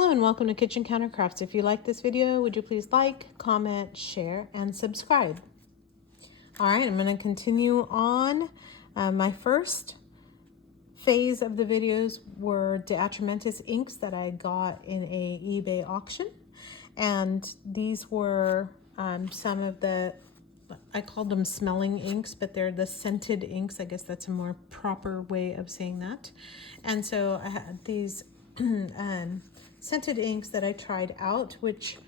Hello and welcome to Kitchen Counter Crafts. If you like this video, would you please like, comment, share, and subscribe? All right, I'm going to continue on. My first phase of the videos were DeAtramentis inks that I got in a eBay auction. And these were some of the, I called them smelling inks, but they're the scented inks. I guess that's a more proper way of saying that. And so I had these scented inks that I tried out, which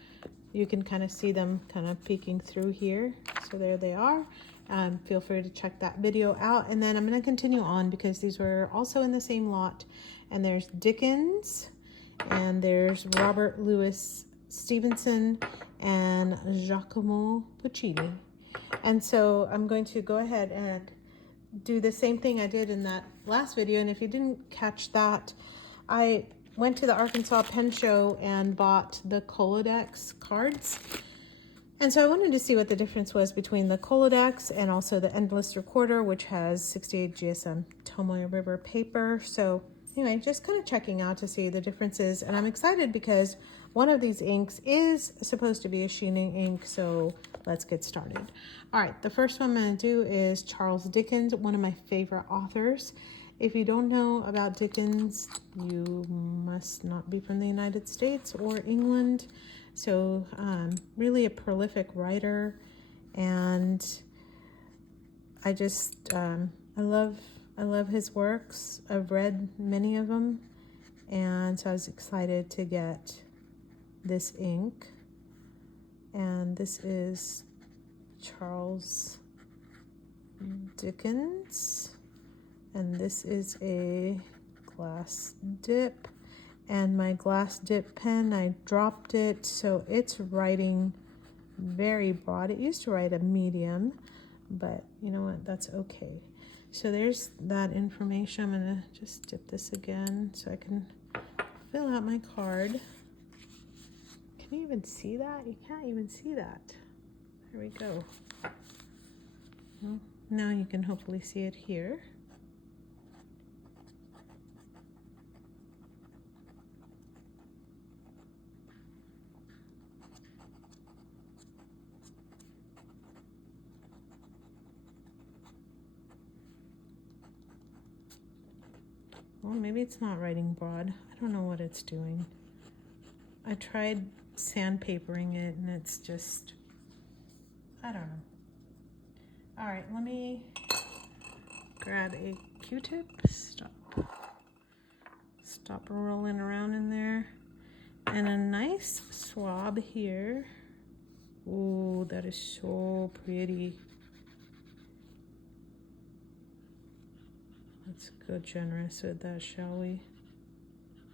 you can kind of see them kind of peeking through here. So there they are. Feel free to check that video out. And then I'm going to continue on because these were also in the same lot. And there's Dickens, and there's Robert Louis Stevenson, and Giacomo Puccini. And so I'm going to go ahead and do the same thing I did in that last video. And if you didn't catch that, I went to the Arkansas Pen Show and bought the Colodex cards. And so I wanted to see what the difference was between the Colodex and also the Endless Recorder, which has 68 GSM Tomoe River paper. So anyway, just kind of checking out to see the differences. And I'm excited because one of these inks is supposed to be a sheening ink. So let's get started. All right, the first one I'm going to do is Charles Dickens, one of my favorite authors. If you don't know about Dickens, you must not be from the United States or England. So really a prolific writer, and I just I love his works. I've read many of them, and so I was excited to get this ink. And this is Charles Dickens. And this is a glass dip, and my glass dip pen, I dropped it, so it's writing very broad. It used to write a medium, but you know what, that's okay. So there's that information. I'm gonna just dip this again so I can fill out my card. Can you even see that? You can't even see that. There we go. Well, now you can hopefully see it here. Well, maybe it's not writing broad. I don't know what it's doing. I tried sandpapering it and it's just, I don't know. All right, let me grab a Q-tip. Stop rolling around in there. And a nice swab here. Oh, that is so pretty. Let's go generous with that, shall we?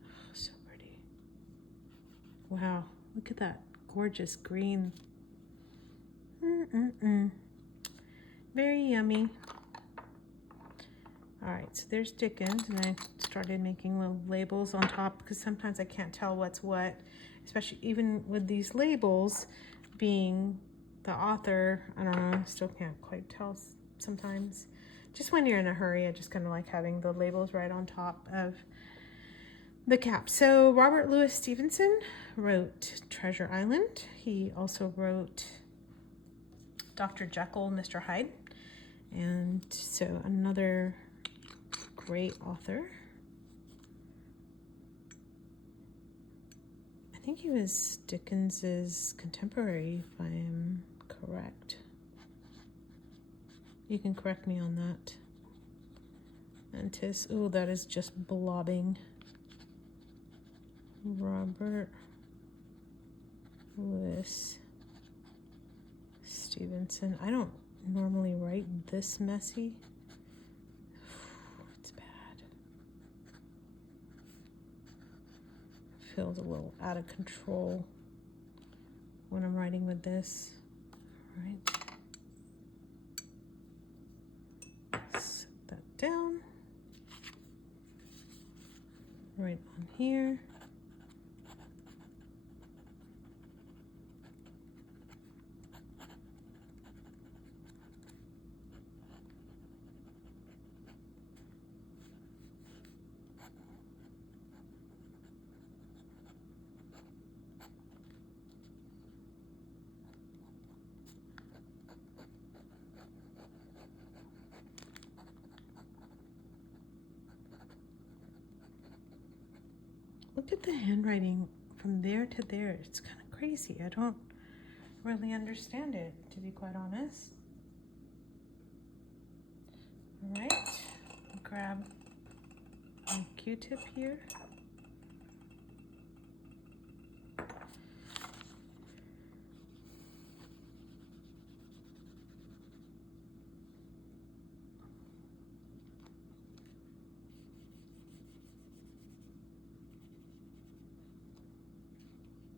Oh, so pretty. Wow, look at that gorgeous green. Very yummy. All right, so there's Dickens, and I started making little labels on top because sometimes I can't tell what's what, especially even with these labels being the author. I don't know, I still can't quite tell sometimes. Just when you're in a hurry, I just kind of like having the labels right on top of the cap. So Robert Louis Stevenson wrote Treasure Island. He also wrote Dr. Jekyll, Mr. Hyde. And so another great author. I think he was Dickens's contemporary, if I am correct. You can correct me on that. Antis, oh, that is just blobbing. Robert Louis Stevenson. I don't normally write this messy. It's bad. It feels a little out of control when I'm writing with this. All right. Down right on here. look at the handwriting from there to there. It's kind of crazy. I don't really understand it, to be quite honest. All right, grab a Q-tip here.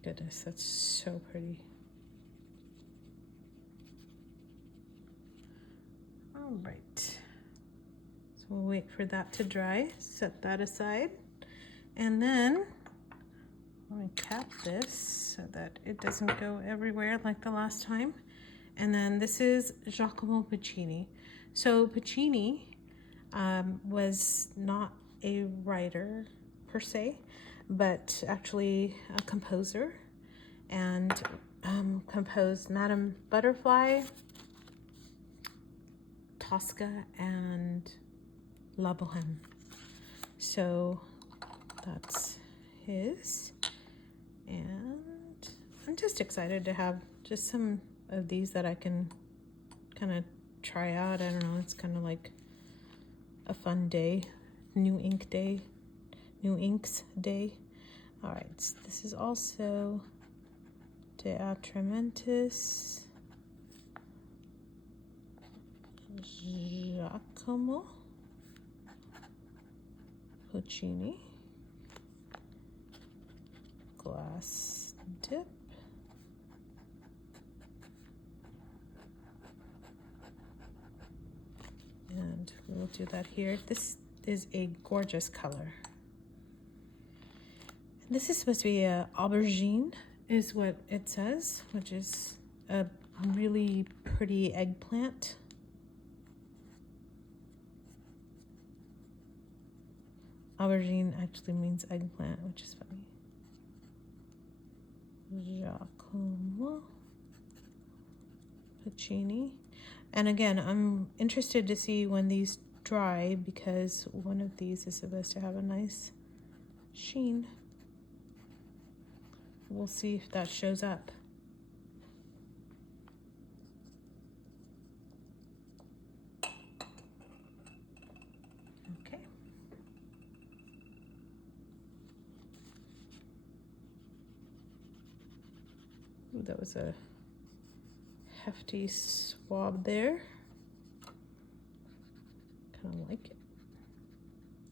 Goodness, that's so pretty. All right, so we'll wait for that to dry, set that aside, and then let me cap this so that it doesn't go everywhere like the last time. And then this is Giacomo Puccini. So Puccini was not a writer per se, but actually a composer, and composed Madame Butterfly, Tosca, and La Bohème. So that's his, and I'm just excited to have just some of these that I can kind of try out. I don't know, it's kind of like a fun day, new ink day, new inks day. All right, so this is also DeAtramentis Giacomo Puccini, glass dip. And we'll do that here. This is a gorgeous color. And this is supposed to be a aubergine, is what it says, which is a really pretty eggplant. Aubergine actually means eggplant, which is funny. Giacomo Puccini. And again, I'm interested to see when these dry, because one of these is supposed to have a nice sheen. We'll see if that shows up. Okay. Ooh, that was a hefty swab there. Kind of like it.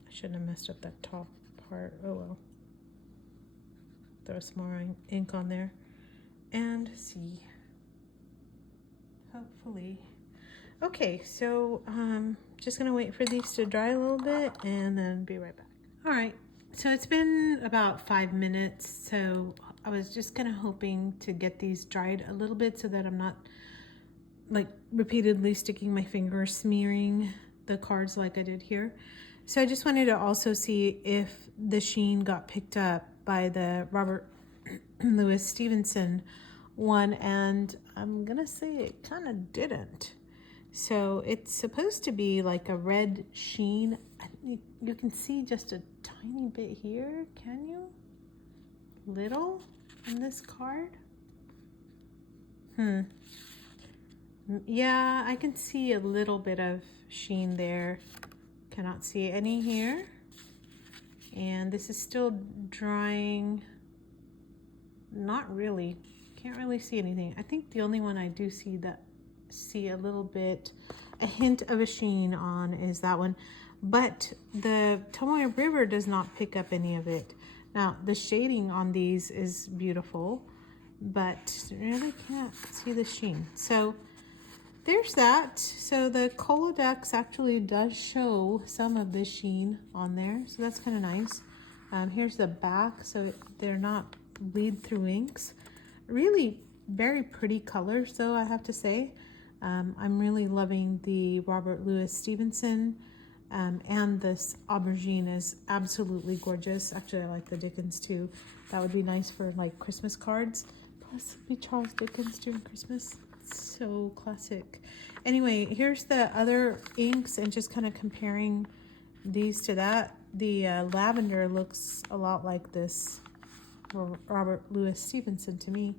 I shouldn't have messed up that top part. Oh well. Throw some more ink on there and see. Hopefully. Okay, so just gonna wait for these to dry a little bit and then be right back. All right, so it's been about 5 minutes. So I was just kind of hoping to get these dried a little bit so that I'm not like repeatedly sticking my finger, smearing the cards like I did here. So I just wanted to also see if the sheen got picked up by the Robert Louis Stevenson one, and I'm gonna say it kind of didn't. So it's supposed to be like a red sheen. You can see just a tiny bit here, can you? Little in this card. Yeah, I can see a little bit of sheen there. Cannot see any here. And this is still drying. Not really. Can't really see anything. I think the only one I do see a little bit, a hint of a sheen on is that one. But the Tomoe River does not pick up any of it. Now, the shading on these is beautiful, but really can't see the sheen. So there's that. So the Colodex actually does show some of the sheen on there. So that's kind of nice. Here's the back. So they're not bleed through inks. Really very pretty colors though, I have to say. I'm really loving the Robert Louis Stevenson. And this aubergine is absolutely gorgeous. Actually, I like the Dickens too. That would be nice for like Christmas cards. Possibly Charles Dickens during Christmas. So classic. Anyway, here's the other inks and just kind of comparing these to that. the lavender looks a lot like this Robert Louis Stevenson to me.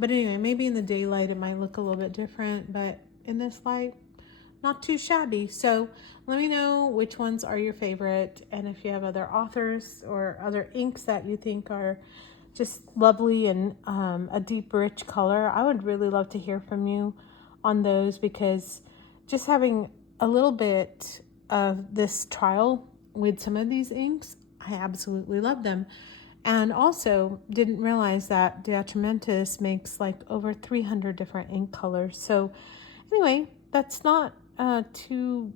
But anyway, maybe in the daylight it might look a little bit different, but in this light, not too shabby. So let me know which ones are your favorite, and if you have other authors or other inks that you think are just lovely and a deep, rich color. I would really love to hear from you on those, because just having a little bit of this trial with some of these inks, I absolutely love them. And also didn't realize that DeAtramentis makes like over 300 different ink colors. So anyway, that's not too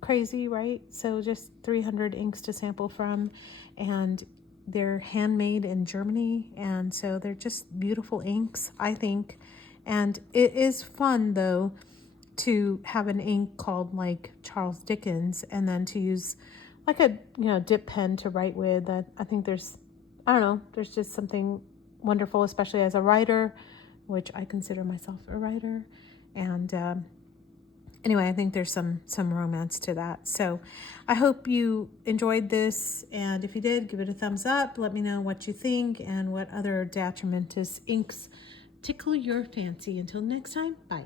crazy, right? So just 300 inks to sample from, and they're handmade in Germany, and so they're just beautiful inks, I think. And it is fun though to have an ink called like Charles Dickens, and then to use like a dip pen to write with. I think there's just something wonderful, especially as a writer, which I consider myself a writer. And anyway, I think there's some romance to that. So I hope you enjoyed this, and if you did, give it a thumbs up. Let me know what you think and what other DeAtramentis inks tickle your fancy. Until next time, bye.